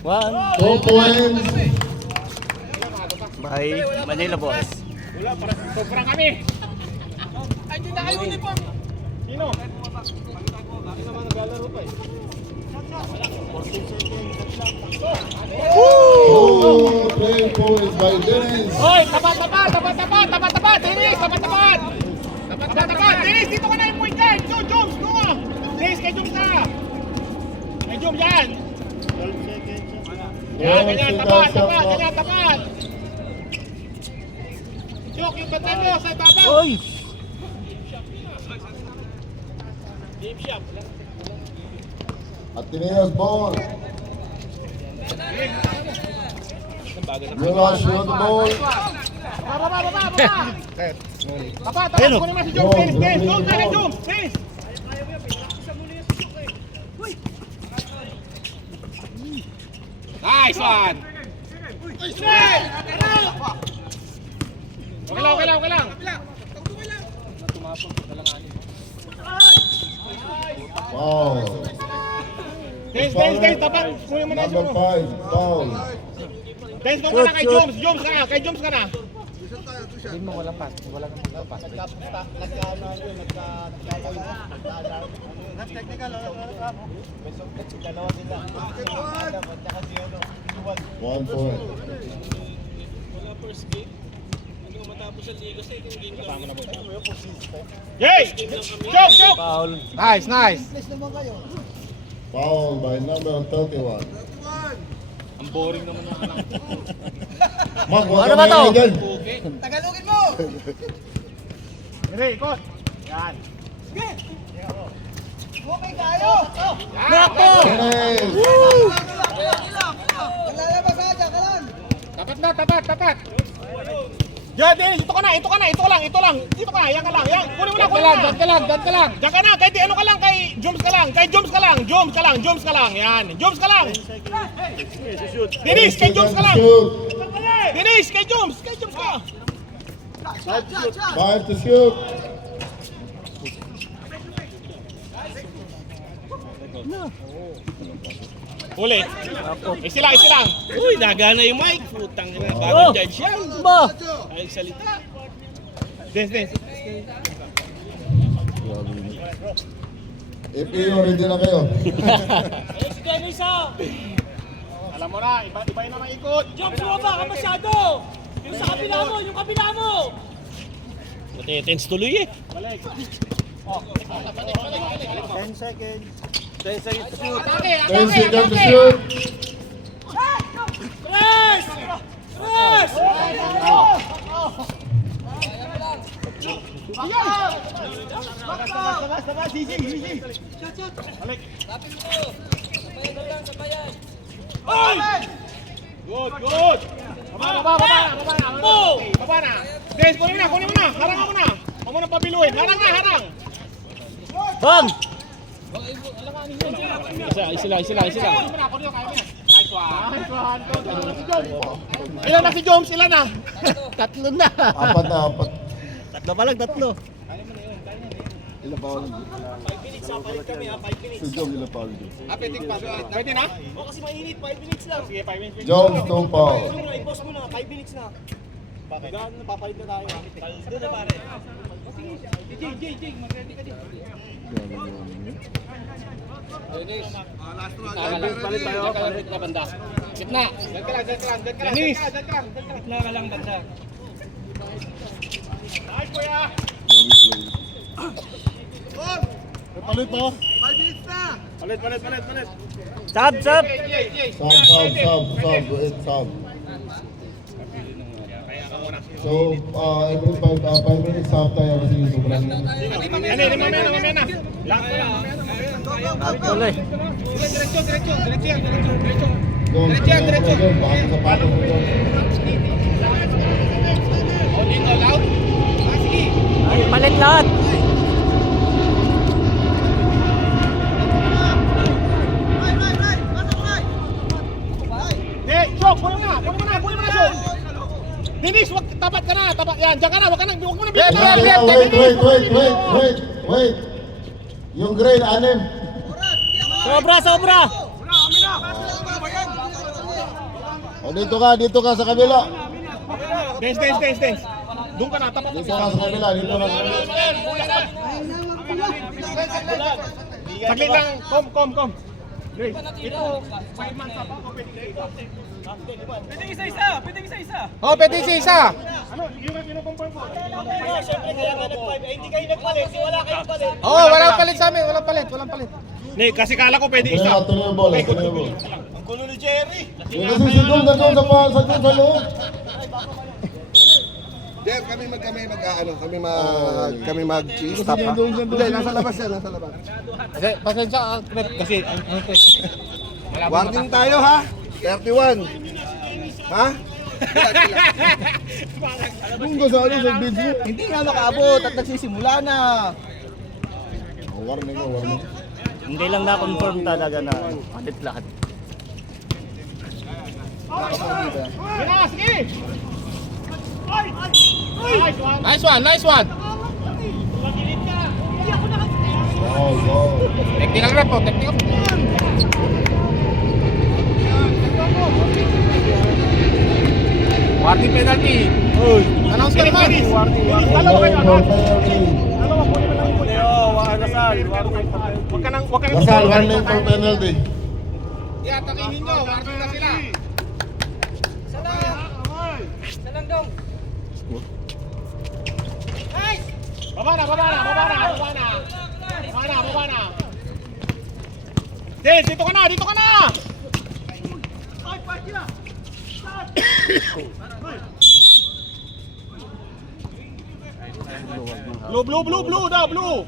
One. 2 points. By Manila Boys. Wala, sobrang kami. Ay, hindi na kayo uniform. Sino? Bakit naman naglalaro pa eh? 3 points by Dennis. Hoy, tapat! Dennis, tapat! Dennis, dito ka na yung point guard. Jones, doon ka. Dennis, kay Jones ka. Kay Jones yan. Yan, ganyan, tapat. Joke, yung bantay mo sa babaw. Oy! Game shot. Ateneo's ball. Rush on the ball. Baba. Tapat, kunin mo si Jones. Dennis, Jones na kay Jones. Dennis. Nice one. Okay lang. Foul. Dennis, tapat. Kunin mo na Number Jones. 5, foul. Dennis, doon ka na kay Jones. Kay Jones ka na. Hindi mo walang pass. Walang pass. Technical, 1 point. Yay! Joke! Foul. Nice. Foul by number 31. Ang boring naman ng anak. Mark, Ano ba to? Tagalogin mo! Hindi, ikot. Yan. Okay kayo! Nako! Dennis. Lalabas ka dyan, kalan! Tapat. Yan, Dennis, ito lang. Dito ka, yan ka lang. Yan, kunin mo na. Diyan ka lang. Kahit ano ka lang, kay Jones ka lang. Yan, Jones ka lang. Dennis, kay Jones ka lang. Shoot. Dennis, kay Jones ka. 5 to shoot. Huli. Isa lang. Uy, nagana yung mic. Putang ina, Oh! bagong judge yan. Ba! Ay, salita. Dennis. FAO, ready na kayo. Si Dennis ah! Alam mo na, iba yun naman ikot. Jump bumaba ka masyado! Yung sa kabila mo! Matitens tuloy eh. Balik. 10 seconds. 10 seconds to shoot. 10 seconds to shoot. Press! Good. Baba na. Dennis, kunin mo na. Harang mo na. Huwag mo na pabiluin. Harang. Bang! Isa lang. Nice one. Ilan na si Jones? Ilan na? Tatlo na. Apat. Tatlo pa lang, tatlo. Ilan pa ulit? 5 minutes ha, palit kami ha, 5 minutes. Si Jom, ilan pa ulit? Pwede na? O kasi mainit, 5 minutes lang. Sige, 5 minutes. Jones, 2 foul. I-post mo na, 5 minutes na. Bakit? Papalit na tayo. Doon na pare. Jay, mag-ready ka din. Palit tayo. Palit na banda. Gitna. Diyan ka lang. Dennis. Diyan ka lang. Gitna ka lang banda. Nice, kuya. Palit mo. Palit. Sab! Sub. So, every 5 minutes half tayo kasi sobrang... Lima mena. Lang ko lang. Tuloy. Diretso. Diretso. Baka sa sapatos mo doon. All out. Sige. Ay, palit lahat. Dennis, tapat ka na. Tapat, yan, diyan ka na. Huwag mo na Wait, wait. Yung grade, 6. Sobra. O, dito ka sa kabila. Dance. Doon ka na, tapat. Dito ka sa kabila. Saglit lang, kom. Grace, ito, 5 months na pa o pwede isa? Pwedeng isa-isa. Pwedeng isa-isa. Oh, pwede isa. Ano, yung kinukumpirm ko? Siyempre kaya nga nag-5. Eh, hindi kayo nagpalit. Wala kayong palit. Oo, walang palit sa amin, walang palit. Hindi, kasi kala ko pwede isa. Tuloy yung ball. Ang gulo ni Jerry. Yung kasi si Dum, nandun sa loob. Jeff, kami mag-stop ha? Hindi, nasa labas yan, nasa labas. Pasensya, kasi Warning tayo ha? 31. Ha? Kung ka sa sa video. Hindi nga nakaabot at nagsisimula na. Warning. Hindi lang na-confirm talaga na palit lahat. sige! Nice one! Wow. Technical rep po, technical. Warning penalty. Announce ka naman. Dalawa kayo, ano? Dalawa, kunin mo lang yung punya. Huwag ka nang Lasal, warning for penalty. Atakihin nyo, warning na sila. Salang dong. Baba na. Des, dito ka na. Blue daw, blue.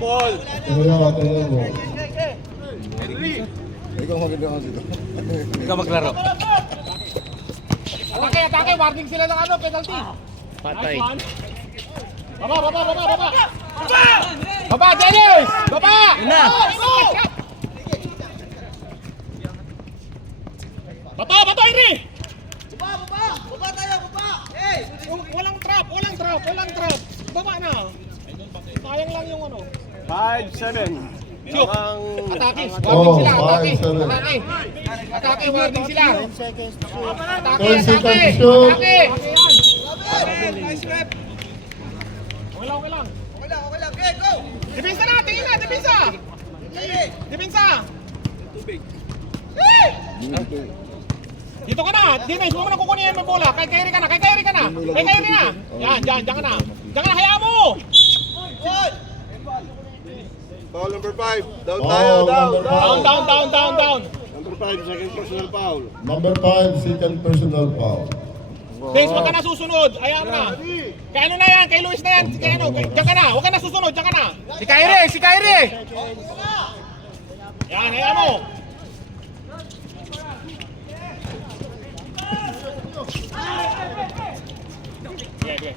Ball. Tuloy mo. Ikaw maganda dito. Ikaw maglaro. Atake, warning sila ng ano, penalty. Patay. Nice one. Baba. Baba, Dennis! Baba! Na. Bato, Henry! Baba tayo, baba! Hey! Walang trap. Baba na. Sayang lang yung ano. 5-7. Shoot. Atake, warning sila, atake. Atake, warning sila. 10 seconds to shoot. Nice rep. Okay lang. Okay lang. Okay, go! Depensa na, tingin na, depensa. Dito ka na, Dennis, huwag mo na kukunin yung bola. Kay Kyrie ka na. Yan, dyan ka na. Hayaan mo. Foul number 5. Down Oh, tayo, down. Down. Number 5, second personal foul. Number 5, second personal foul. Dennis, huwag ka na susunod. Hayaan mo na. Kay ano na yan, kay Luis na yan. Dyan ka na, huwag ka na susunod, dyan ka na. Si Kyrie. Yan, hayaan mo. Okay.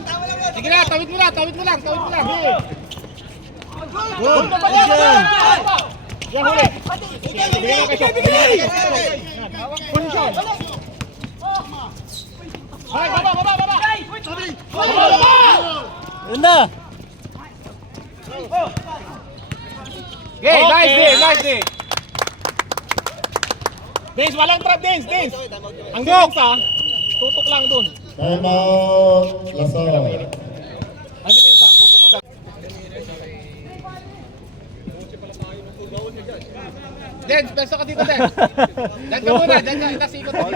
Tama lang yan. Sige na, tawid mo lang. Good. Yan, huli. Bigyan mo kay Shop. Position. Ay, baba. Ganda. Okay, nice day. Dance, walang trap, dance. Ang defense tutok lang dun. Time out, Lasal. Ang defense tutok agad. Dance, peso ka dito, Dance. Dance ka muna, dance ikot mo.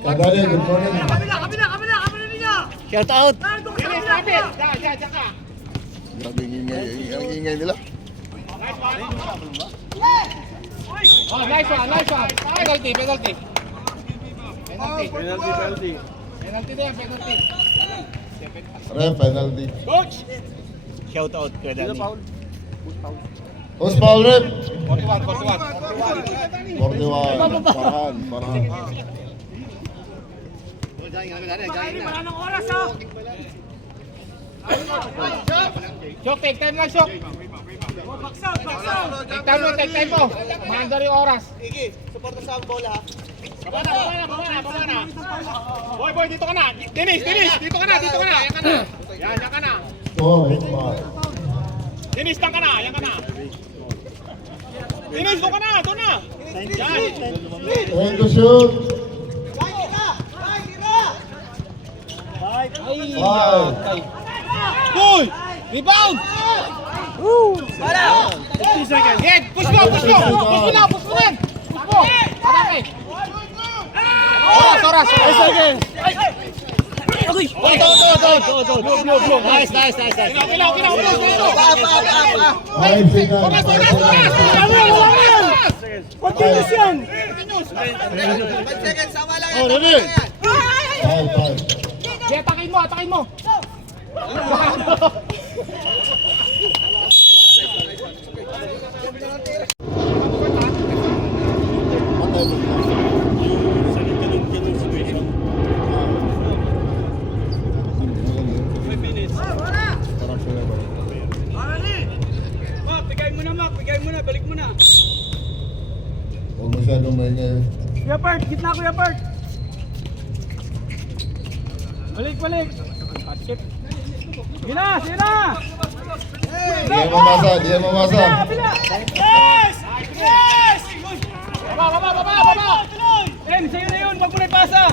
Kadali, good morning. Kabila ninyo! Shout out. Dennis, lapit. Diyan ka. Grabe ang ingay nila. Oh, nice one. Penalty. Penalty na yan, penalty. Ref, penalty. Coach! Shout out kay Danny. Who's foul, ref? 41. 41. Farhan. Shock, take time lang, Shock. Take time mo. Maandar yung oras. Sige, suporta sa bola ha. Baba na. Boy, dito ka na. Dennis, dito ka na. Yan ka na. Yan ka na. Score 8-5. Dennis, tang ka na. Yan ka na. Dennis, doon ka na. Yan. Time to shoot. Boy! Rebound! Yan, push mo. Push mo na. Push mo. Marami. Oras. Nice. Kilaw. 5 seconds. Continuous yan! 5 seconds, sama lang Oh, yan. ready? 5. Sige, atakin mo. Bigay mo na, balik mo na. Huwag masyadong maingay. Kuya Bert, gitna Kuya Bert. Balik. Basket. Sige na. Di yan mamasa. Yes! Baba. Em, sa'yo na yun, wag mo na ipasa.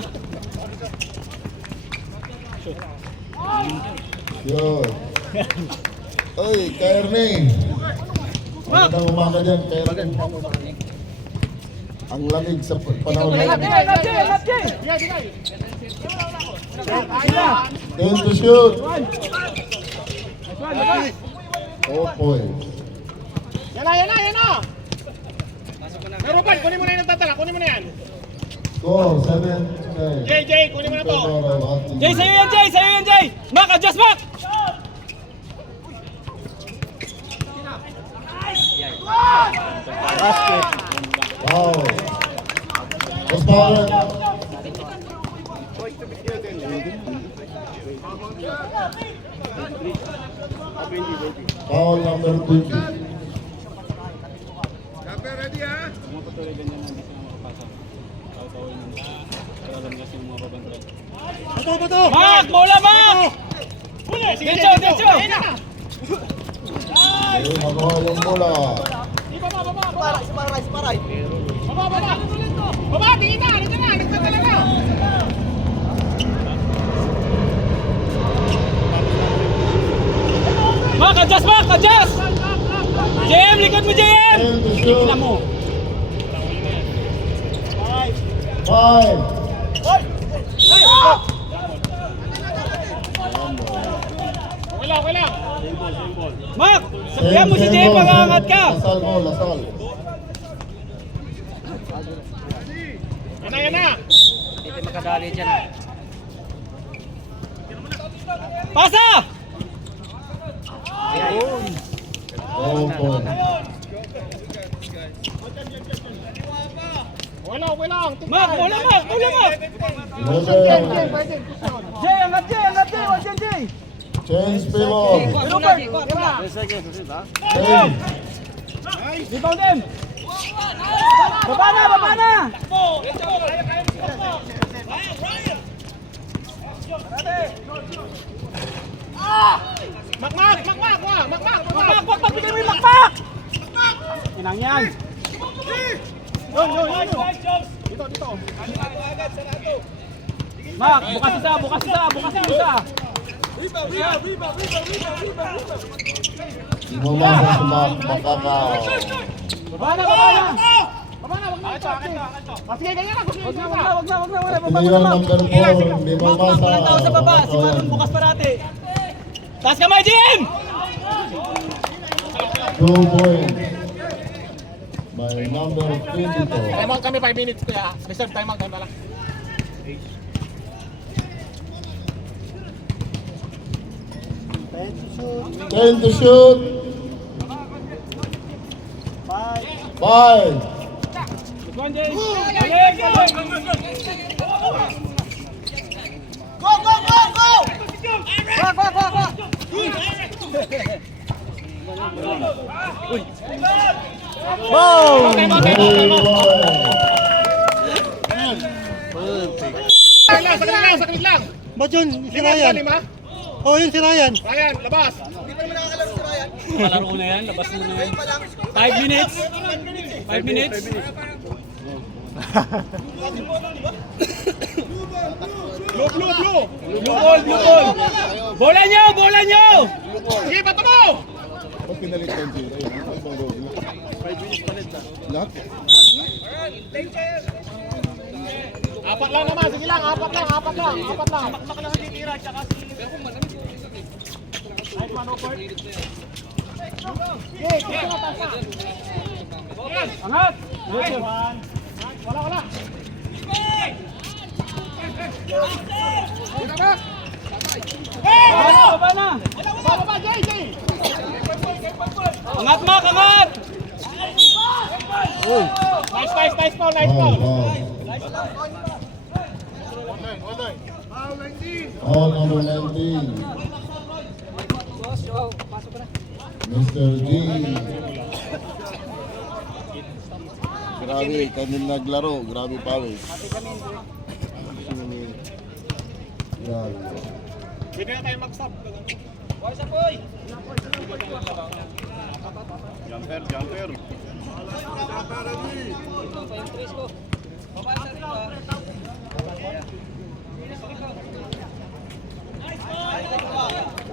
Yun. Oy, Kairne. Magandang umaga dyan, Kairne. Ang lamig sa panahon Lap Jay. Time to shoot. One. 4 points. Yan na. Rupan, kunin mo na yung nagtatala. Kunin mo na yan. Score 7-10. JJ, kunin mo na to. Jay, sa'yo yan, Jay. Mark, adjust, Mark. Wow. Mas power. Foul number 20. Mark, bola, Mark. Derecho. Ayun, magawa yung bola. Paray. Baba, tingin na. Nagtatala na. Mark, adjust. JM, likod mo, JM. Time to shoot. Tingnan mo. 5. Okay lang. Mark, sabihan mo si JM pag-aangat ka. Lasal. Yan na. Hindi makadali dyan. Pasa! 4 points. Okay lang. Mark, bola, Mark. 11. Jay, angat, wag yan, Jay. Change pillow. Change. Rebound them. Baba na. Makmak. Makpak, bigay mo yung makpak. Inang yan. Yun. Dito. Mark, bukas isa. Bumasa sa makaka. Baba na. Sige, ganyan lang. Wag na. Player number 4. Hindi Makpak, mamasa. walang tao sa baba. Si Manon bukas parati. Taas kamay, JM! 2 points. By number 22. Time out kami 5 minutes kaya. Reserve time out kami pala. Time to shoot. 5. Good one, Jay. Go! Go! Boom! Sakit lang. Ba't yun? Si Ryan. Lima? Oo, yun si Ryan. Ryan, labas. Hindi pa naman nakakalaro si Ryan. Kalaro na yan, labas na yan. Ngayon pa lang. 5 minutes. 5 minutes. Blue. Blue ball, blue ball. Bola nyo, bola nyo! Sige, bato mo! Pag pinalit ko yung zero, yun. Ano bang gawin mo? 5 minutes palit na. Lahat? Apat lang naman, sige lang, apat lang. Makmak lang ang titira, tsaka si... Nice man, Opert. Sige, sige nga, tasa. Angat! Nice one. Wala. Baba na! Baba, Jay. Angat, Mak, angat! Nice foul. Foul number 19. Mr. D. Grabe, kanil naglaro. Grabe pawis. Grabe. Pwede na tayo mag-stop. Jumper.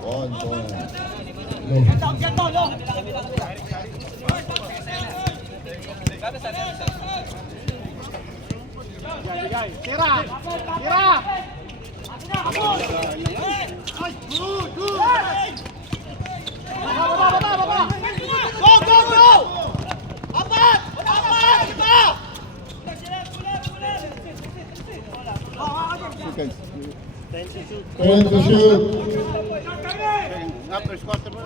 One point. Tira. Baba. Go! Apat! Iba! Seconds. 10 to shoot. After squatter mo.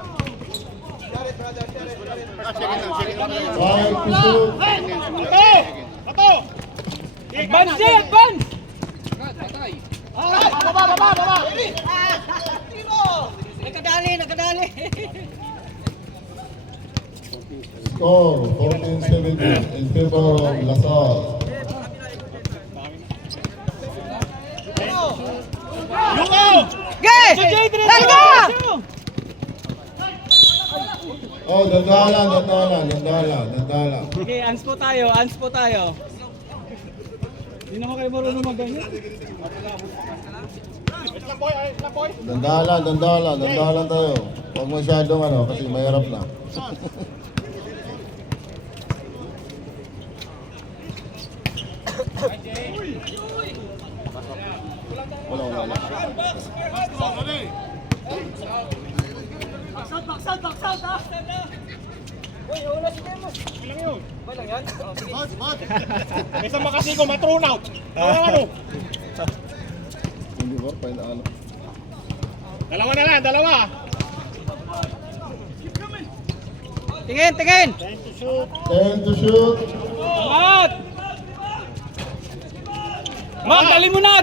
Five to shoot. Bato! Advance, Jay, advance! Baba! Nagkadali! Score 14-17 in favor of LaSalle. Luko! Jay, diretso! Oh, dandala. Okay, ans po tayo. Hindi na ako kayo marunong mag-ganyan. Wait lang, boy. Dandala tayo. Huwag masyadong kasi mahirap na. Wala. Baksad ha! Uy, una si Demo. Ilang yun? Ba lang yan? May isang makasigo, matrun out. Ano? Hindi ba? Painaano. Dalawa na lang, dalawa. Tingin! 10 to shoot. Angat! Mak, dalhin mo na!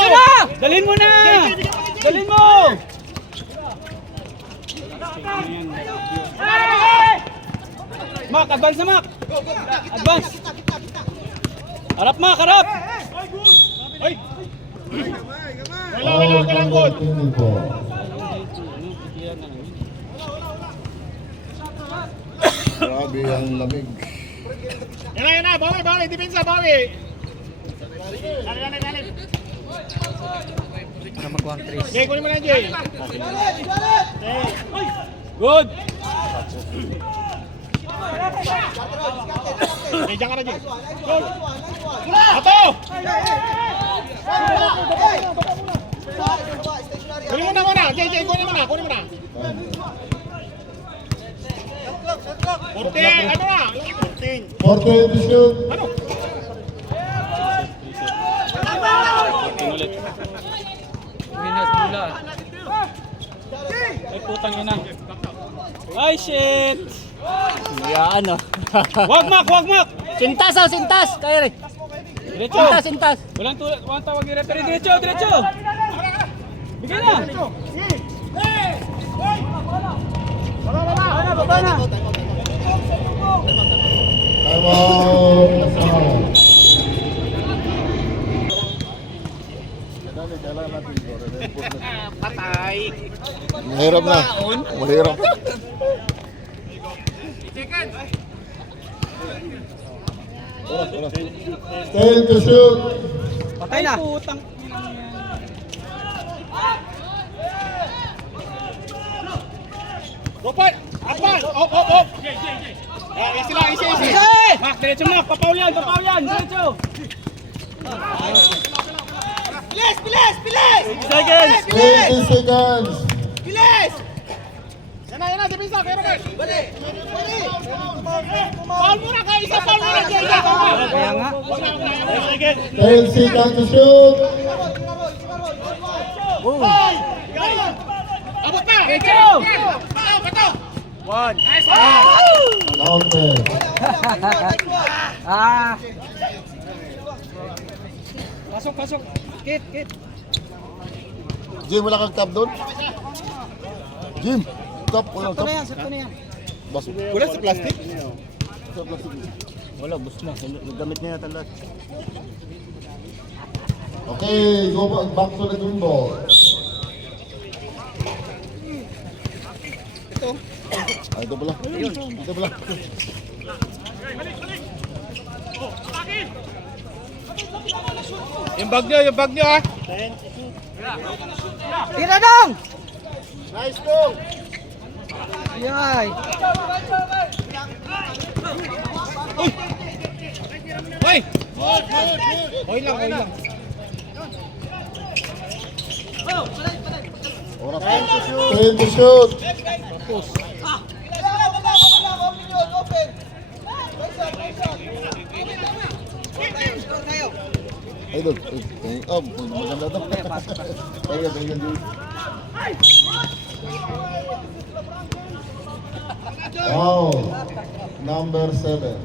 Sira! Dalhin mo na! Dalhin mo! Mak, advance na Mak! Advance! Harap Mak, harap! Ay! Foul Wala, number 24. Grabe ang lamig. Yan na, bawi, depensa, bawi. Dali. Jay, kunin mo na yan, Jay. Good! Jay, dyan ka na, Jay. Good. Ato! Kunin mo na muna, Jay, kunin mo na. Porte, ano na? 14 to shoot. Ano? Ay putang ina. Ay shit! Hayaan ah. Wag Mak! Sintas! Kaya rin. Diretso! Sintas! Walang tawag ni referee. Diretso! Bigyan na! baba na. Time out. Foul. Kailangan natin ito. Patay. Mahirap na. Mahirap. Oras, oras. 10 to shoot. Patay na. Putang. Gopal! Atman! Op! Easy lang, easy. Mak, diretso Mak. Papaul yan, diretso. Bilis! Seconds! 20 seconds. Bilis! Yan na, si Pisa, kaya guys. Bali! Foul muna kayo, isa foul muna. Kaya nga. 10 seconds to shoot. Abot pa! Diretso. Bato! One! Counted. Ah. Pasok. Kit. Jim, wala kang cup doon? Jim, cup. Walang cup. Sakto na yan. Baso. Wala sa plastic? Sa plastic. Wala, bus na. Gamit niya natin lahat. Okay, go back to the green ball. Ay, ito pala. Ito pala. Yung bag nyo ah. Tira dong. Nice goal! Yay. Hoy! Hoy lang. Oras. 10 to shoot. Ay, doon. Maganda ito. Ayun, Jim. Wow. Number 7.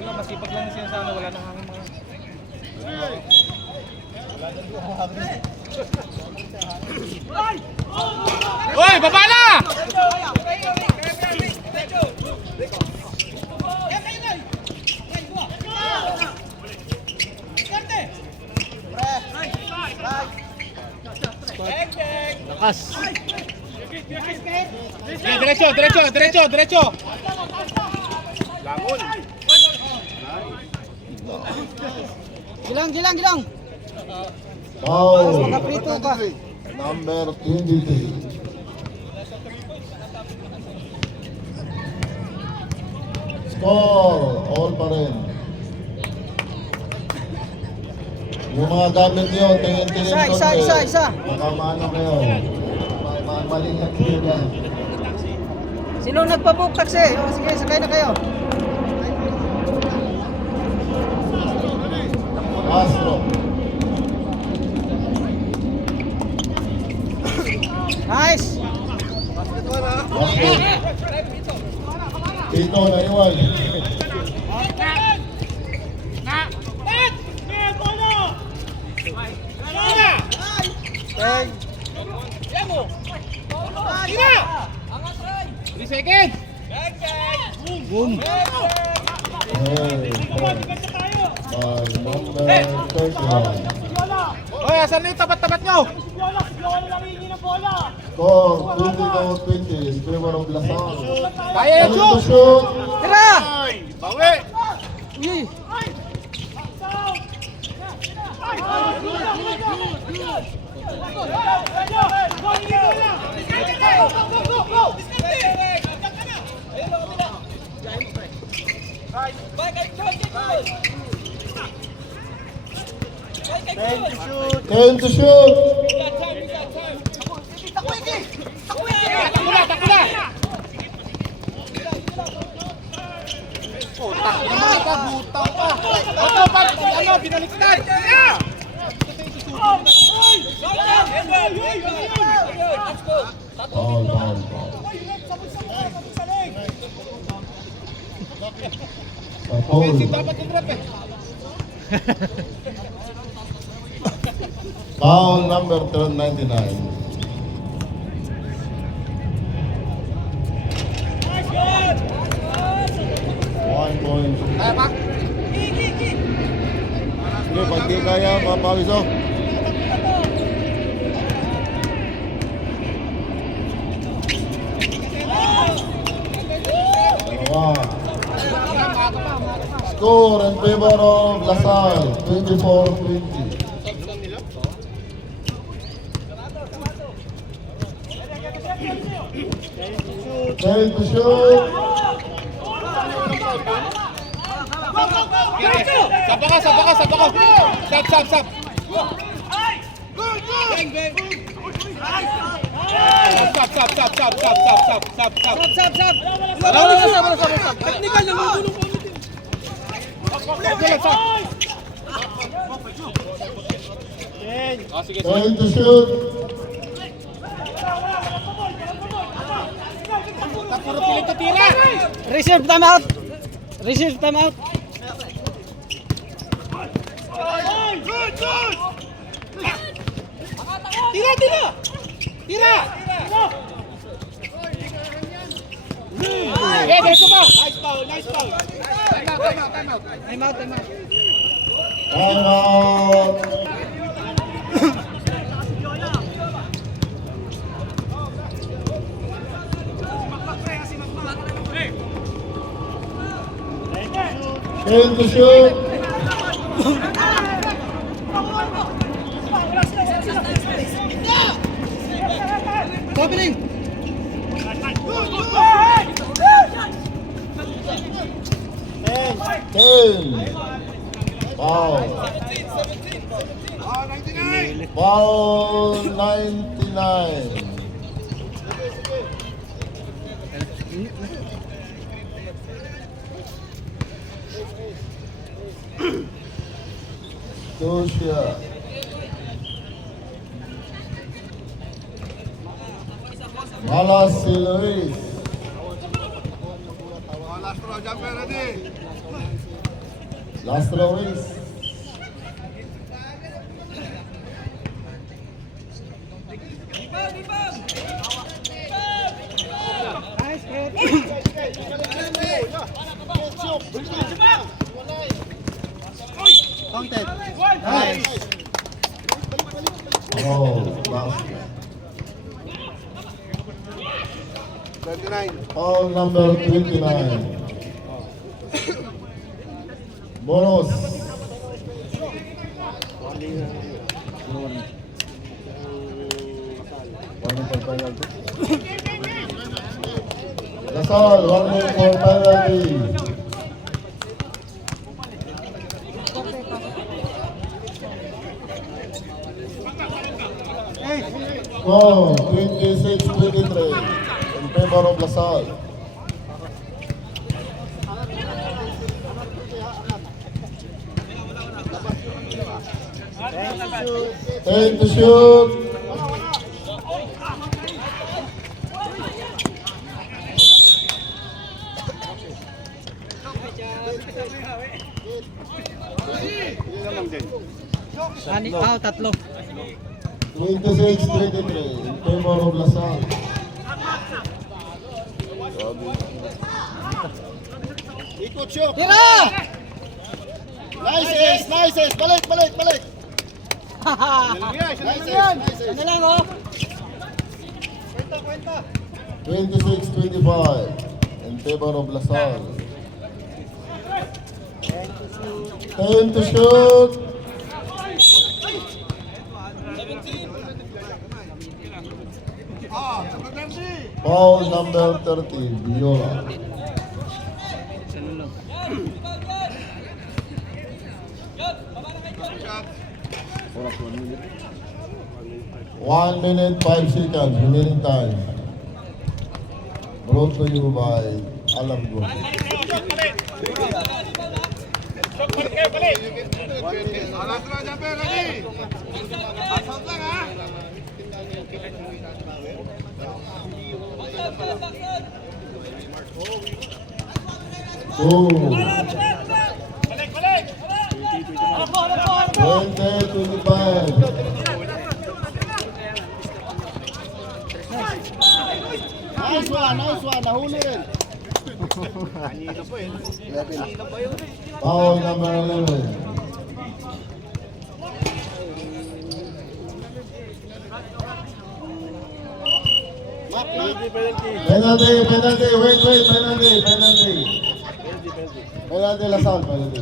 Masipag lang siya sa ano, wala nang hangin mga. Hoy, baba na! Lakas! Diretso! Gilang. Foul. Prito ka. Number 23. Score. All pa rin. Yung mga gamit nyo, tingin-tingin ko Isa. Baka maano kayo. Malingat kayo dyan. Sino nagpa-book taxi? O, sige, sakay na kayo. Castro. Nice. Castro. Tito, naiwan. Ten. 3 seconds! Boom! Number 31. Hoy, asan na yung tapat-tapat nyo? Score 20-20 in favor of Lasal. Kaya yung To shoot! shoot. Tira. Bawi! Uy. Ten to shoot. Takula! Ano, binaliktad! Foul. Offensive dapat yung drop eh. Foul number 99. Kaya pa? Sige, pag di kaya, mapawis oh. Score in favor of LaSalle, 24-20. Ready to shoot. Sapa ka! Sap! Sap! Technical, nangulong po ulit. Ready to shoot. Puro pilit na tira! Reserve timeout. Reserve timeout. Tira! Yeah, dito ba? Nice foul! Time out! Timeout. Time out. Ready to shoot. Opening. 10. Foul. Foul 99. Two shot. Malas si Luis. Last Luis. Oh, last. 29. Foul number 29. Bonus. That's all. 1 minute for penalty. Score 26-23 in favor of LaSalle. Take the shoot. Tatlo. 26-23 in favor of LaSalle. Ikot shoot. Tira! Nice. Balik. Ano lang oh. 26-25 in favor of LaSalle. 10 to shoot. Foul number 30, Viola. One minute, 5 seconds, remaining time. Brought to you by Alam Group. Alas na dyan, ready! Asal lang, ha? Two. Balik! 20-25. Nice one. Nahuli rin. Foul number 11. Penalty, wait, penalty. Penalty, Lasal, penalty.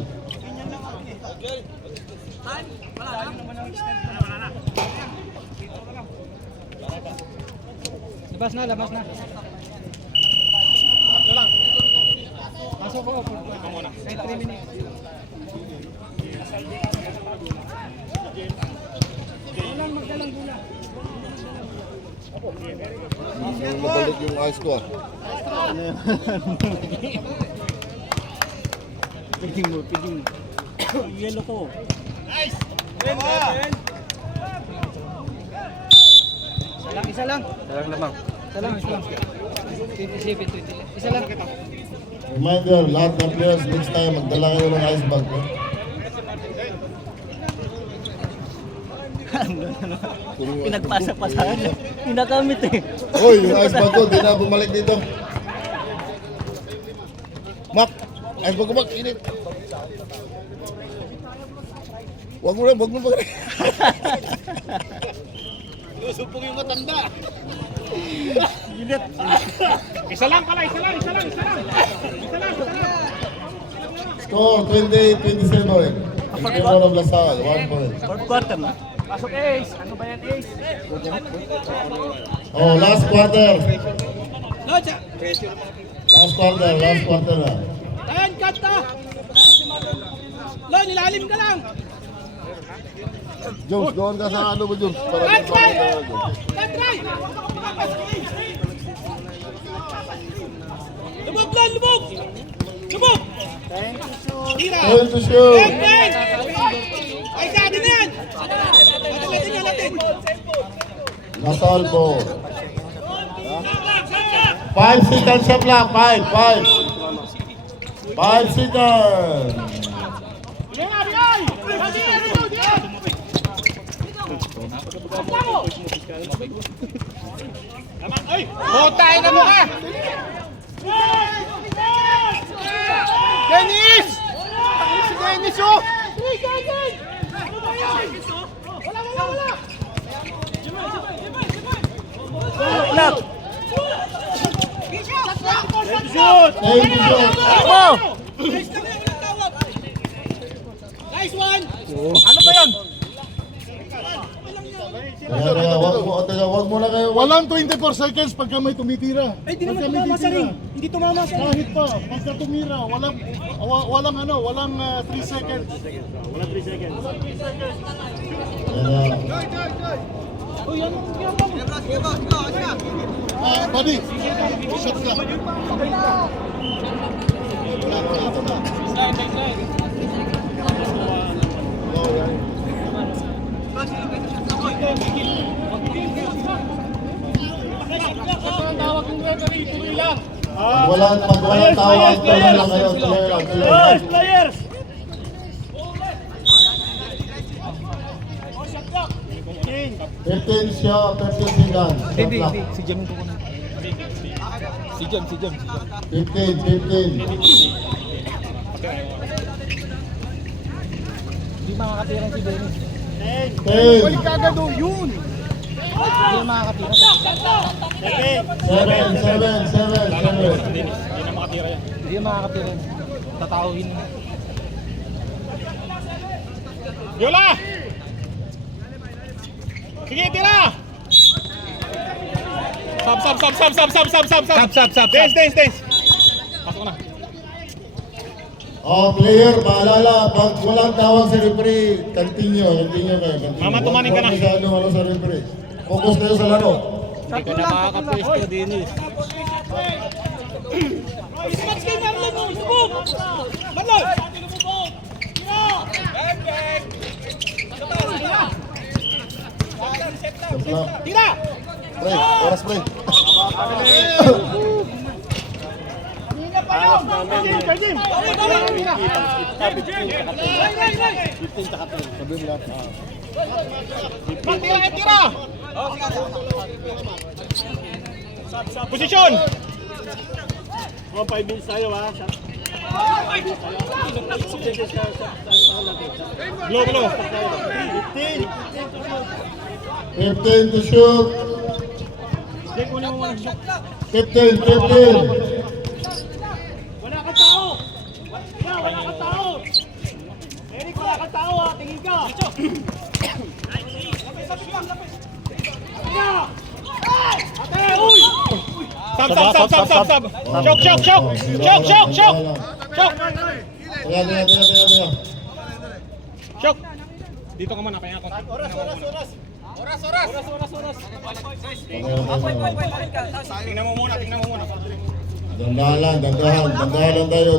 Labas na. Pasok ko. Kahit 3 minutes. Nabalik yung ice ko. Piging mo. Yellow ko. Isa lang. Isa lang. Reminder, lahat ng players next time magdala kayo ng ice bag. Pinagpasa-pasahan niya. Pinagamit eh. Hoy, yung ice bag ko, di na bumalik dito. Mak, ice bag ko, Mak, init. Wag mo ba? Lusupong yung matanda. Isa lang. Score 28-27. In favor of Lasal, 1 point. Fourth quarter na. Pasok Ace. Ano ba yan Ace? Oh, last quarter. Locha. Last quarter na. Ayan, cut na. Lo, nilalim ka lang. Jones, doon ka sa ano mo, Jones. Para Right, right. Left, right. Lubog. Tira. Point to shoot. Left. Ay, sa atin na yan. Natin. Lasal ball. 5 seconds shot clock. 5 seconds. Botay na mo ka! Dennis! Si Dennis oh! Lock. Thank you, Nice one. Ano ba yun? Wag mo na kayo. Walang 24 seconds pagka may tumitira. Ay, di naman tumama sa ring. Hindi tumama sa ring. Kahit pa, pagka tumira, walang 3 seconds. Buddy, shot ka. Pag walang tawag, tuloy lang kayo. Tuloy. Players! 15 shot, 15 seconds. Hindi. Si Jam ko na. Si Jam. 15. Hindi makakatira si Dennis. 10. Kagad oh, yun! Hindi makakatira. 7. Hindi makakatira. Tatawin. Yola! Sige, tira! Sub. Dance. Pasok na. Player, paalala, pag walang tawag sa referee, continue kayo. Mama, tumanin ka na. Huwag masyado sa referee. Focus kayo sa laro. Hindi ka na makakapwesto, Dennis. Match kay Marlon mo. Subok. Marlon. Tira! Pre, oras pre. Jim! Sabi mo lang. Tira! Posisyon! Oh, 5 minutes tayo ha. Blow, blow. 15 to shoot. 15. Wala ka tao! Wala ka tao! Eric, wala ka tao ha! Tingin ka! Ate, uy! Sub. Choke. Tira. Choke. Dito ka muna, kaya ako. Oras! Tingnan mo muna. Dandahan lang tayo. Dandahan lang tayo.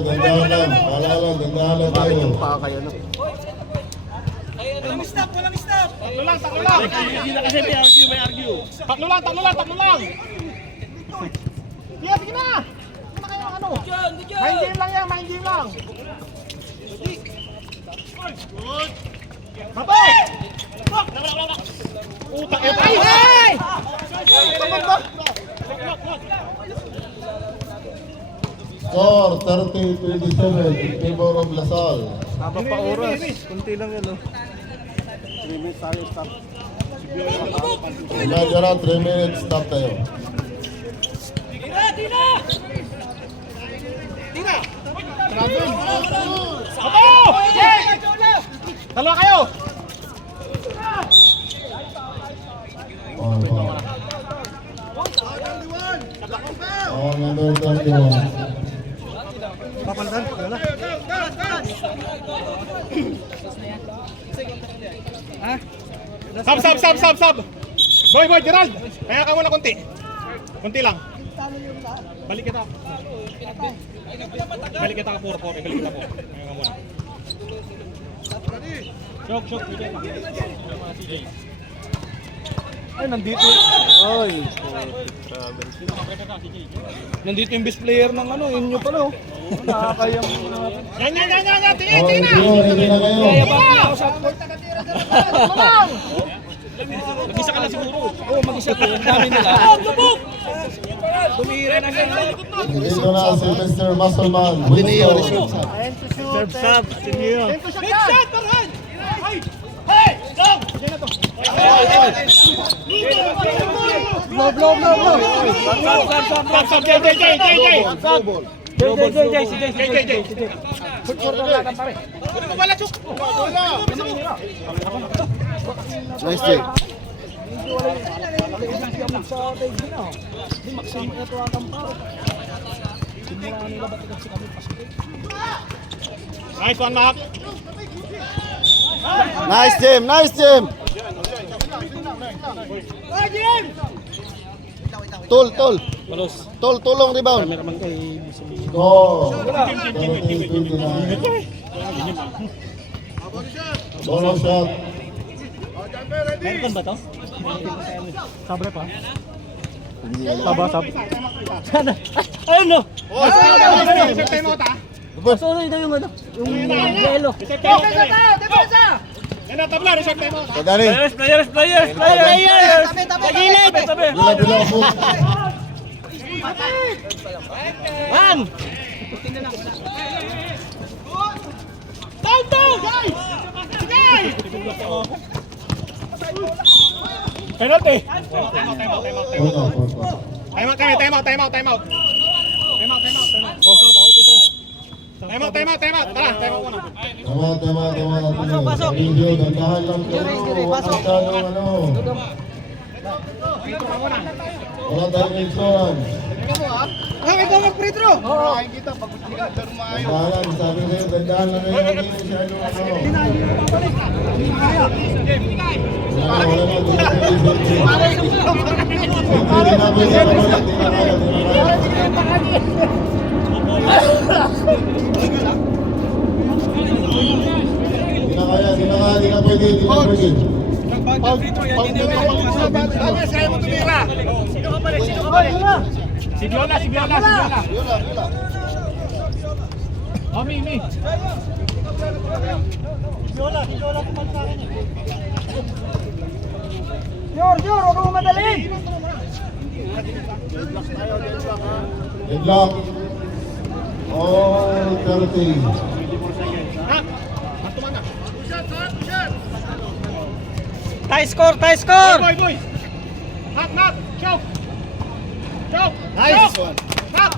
Walang stop, walang stop. Tatlo lang. Hindi na kasi may argue. Tatlo lang. Sige na. Ano kayo ang ano? Mind game lang. Matay! Utak ito. Ay! Score 30-27 in favor of Lasal. Habang pa oras. Kunti lang yan, no? 3 minutes tayo, stop. Medyo 3 minutes, stop tayo. Dalawa kayo. Number 31. Sub. Boy, Gerald. Kaya ka muna konti. Konti lang. Balik kita ka puro. Kaya ka muna. Shock. Ay, nandito. Ay. Nandito yung best player ng ano, inyo pala oh. Nakakayang. Yan. Tingin Ready na. na kayo. Mag-isa ka lang siguro. Oo, mag-isa ko. Ang dami nila. Tumira na sila. Dito na si Mr. Muscleman. Serve sub. Sinyo. Big shot, Parhan! Hey! Go! Yan na to. Sub, JJ. Ano mo pala, Chuk? Nice take. Nice one, Mark. Nice, Jim. Tol, tulong rebound. Score 30-29. Bonus shot. Meron ba to? Sabre pa? Sab. Ano? Reserve time out, ha? Sorry na yung ano. Yung yelo. Reserve time out. Yan na, tabla. Reserve time out. Kadali. Players! Sa gilid! Bila po. One! Down! Guys! Sige! Penalty! Time out. Time out. Tara, time out muna. Tama. Video, dandahan lang kayo. Masyado ano. Wala tayong action. Dandahan, sabi kayo, dandahan lang kayo. Hindi masyado ano. Wala Di na pwede. Kaya mo tumira. Si Viola. Oh, Mi. Viola pumal sa akin. Jor, huwag mo madali. Deadlock. All 30. Nak! Hantuman na. Tie score, tie score! Boy! Nak! Choke! Nice Choke! Nak!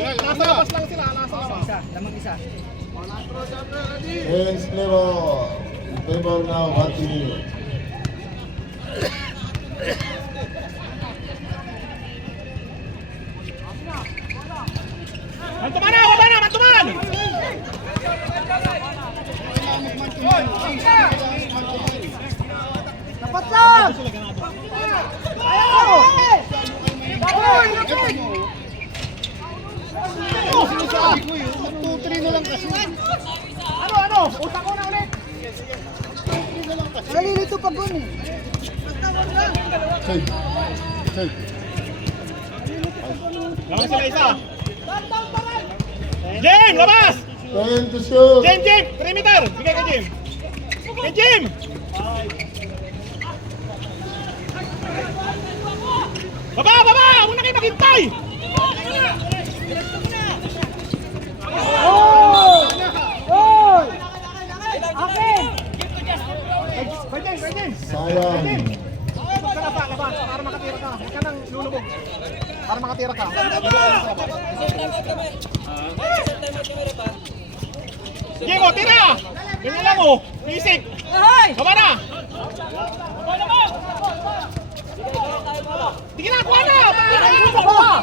Nasa labas lang sila, nasa labas. Lamang isa. Hands level. Table now, 1 minute. Hantuman na! Wala na! Hantuman! Dapat lang! Ano? Utak ko na ulit! Nalilito pa gun eh. Save. Save. Labas sila isa! Jim! Labas! 10 to shoot. Jim! Perimeter! Bigay kay Jim! Kay Jim! Baba! Huwag na kayo maghintay! Hoy! Akin! Kay Jim! Sayang. Labas! Para makatira ka. Huwag ka nang lulubog. Para makatira ka. Jim, o, tira! Ganyan lang, o. Isik! Baba na! Sige na, kuha na! Baba!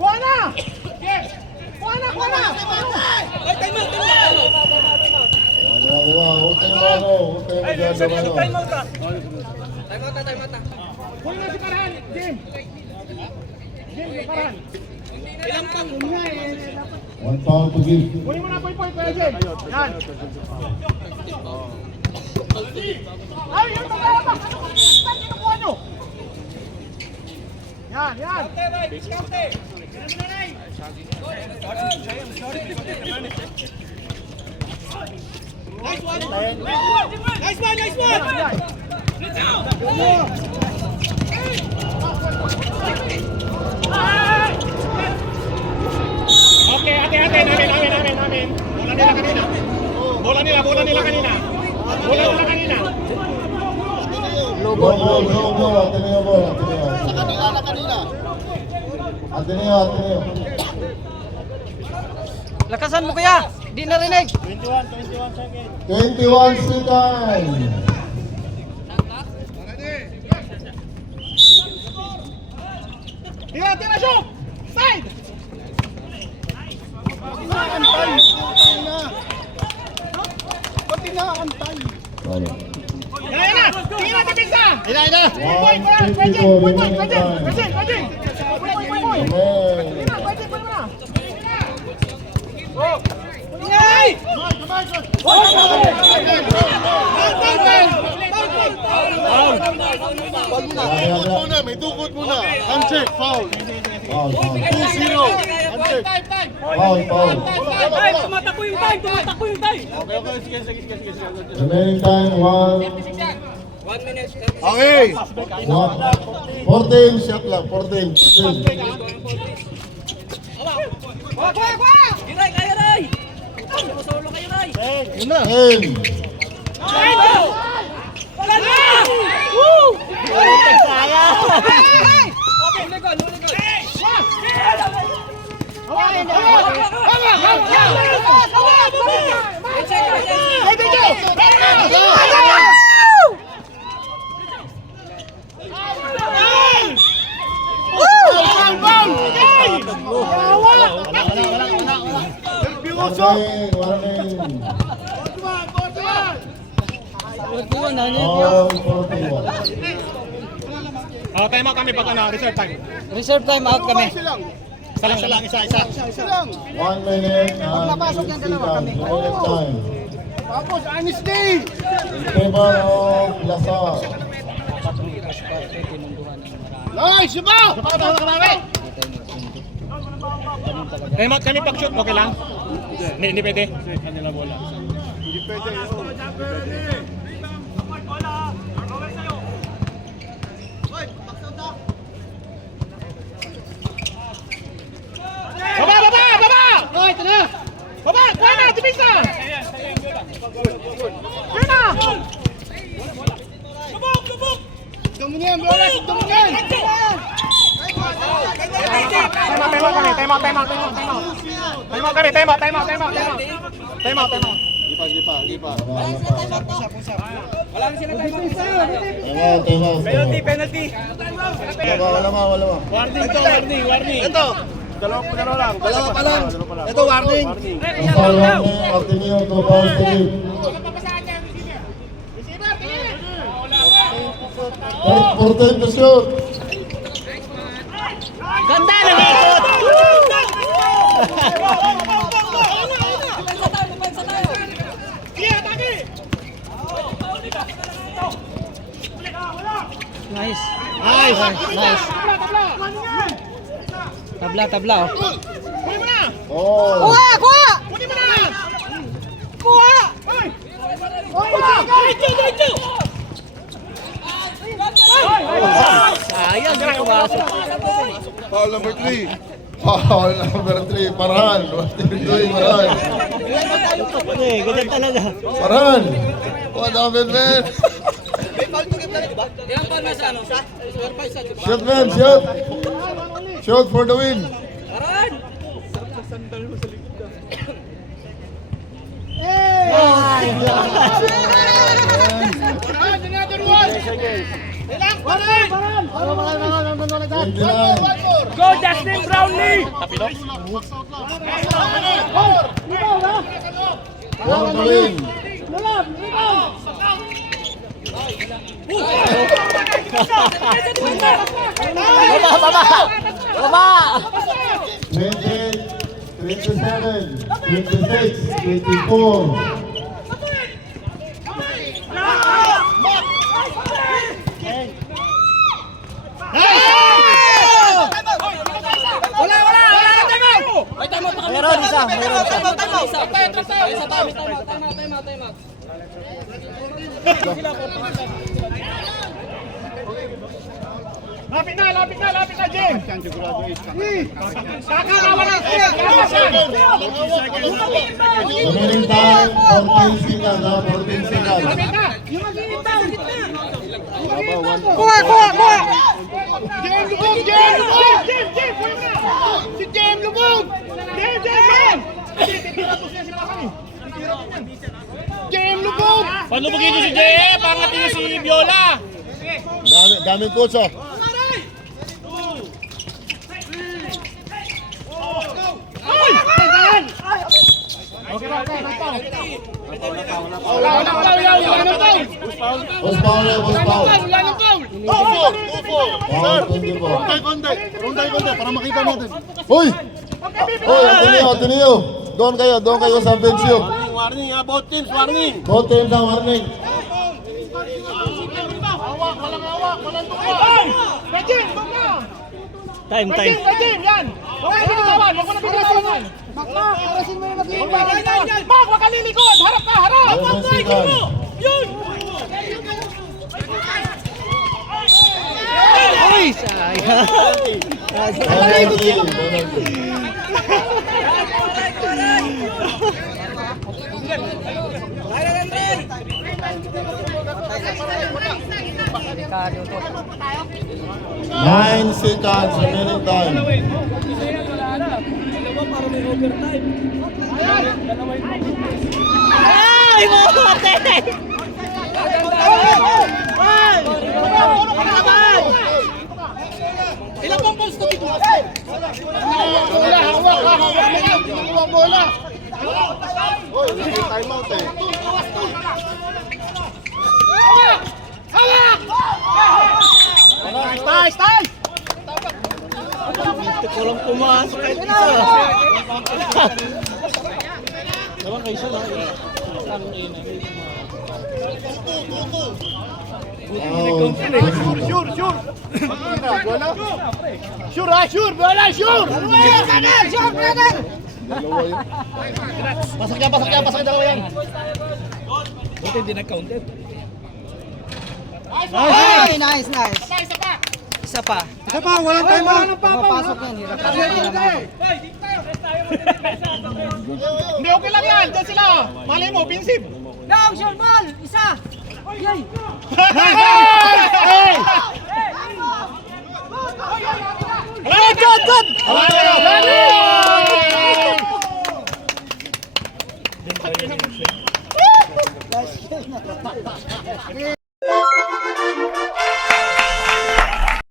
Kuha na! Kuha na! Huwag tayo magagawa. Kuha na si Karan! Jim! Si Karan! 1 foul to give. Kunin mo na point, Kuya Jim! Yan! Ay, yung tabela pa! Saan kinukuha nyo? Yan! Nice one! Okay, ate, namin. Bola nila kanina. Low ball. Ateneo ball. Ateneo. Lakasan mo kuya! Di narinig! 21 seconds. Tira, shoot! Side! Yan na! Tingin na, tapisa! Ina! Point! May dukot muna. Handshake, foul. Foul. 2-0. Handshake. Foul. Time! Tumatakbo yung time! Remaining time 1. Okay. 14 shot lang. 14. Ray! Kaya Ray! Solo kayo Ray! 10. Wala na! Woo! Warning. All 41. Time out kami pag reserve time. Reserve time out kami. Isa lang. 1 minute and 50 seconds. Remaining time. Tapos, Anis Day. In favor of Lasal. Nice, iba! Time out kami pag shoot, okay lang? Hindi pwede. Hindi pwede. Yun na! Dumi niyan, bola! Dumi niyan! Time out. Di pa. Wala na sila tayo. Time out. Penalty. Wala ma. Warning. Ito. Dalawa pa lang. Ito, warning. Foul warning, Artemio to foul team. For time to shoot. Ganda na ikot! Nice. Nice. Tabla oh. Kunin mo na! Oh. Kunin mo na! Sayang, nakabasok. Foul number 3. Foul number 3. Parahan. What are you doing, Parahan? Ganyan talaga. Parahan. What happened, man? Shoot, man. Shoot. Shoot for the win. Another one! Ilang pa rin! 29. Go Justin Brownlee! One to win. Baba! 28, 27, 26, 24. Meron isa. Lapit na, Jim! Kakalawa na siya! Remaining time, 14 seconds. 14 seconds. Kuha! Jim Lubog! Jim! Kuya mo na! Si Jim Lubog! Jim! Titira po siya si Pasang eh. Jim Lubog! Panlubugin niyo si Jay, pangatin niyo si Viola. Daming coach, oh. Wala na foul! Was foul, was foul. Wala na foul! Foul, 24. Ronday, para makita natin. Hoy! Hoy, Antonio! Doon kayo sa bench yun. Warning, both teams, warning. Both teams ang warning. Walang tukay! Jim! Doon na! Time. Jim! Yan! Huwag mo na binitawan! Makmak, parasin mo yung nag-iiba. Mag! Huwag ka lilikod! Harap ka! Harap! 11 seconds. Uy, sayang. Penalty. Nine seconds remaining time. Ay, bote! Ilan pong post to dito? Hawak bola! Hoy, time out eh. Tay! Walang pumasok kahit isa. Naman kayo siya lang. Sure! Bola! Sure! Dalawa yun. Pasok dalawa yan! Buti hindi nag-counted. Ay, nice. Isa pa. Walang time out. Papasok yan, hirap. Hindi, okay lang yan. Diyan sila. Malay mo, offensive. Down, short ball! Isa! Yay! Hey! Good, good, good! Galing!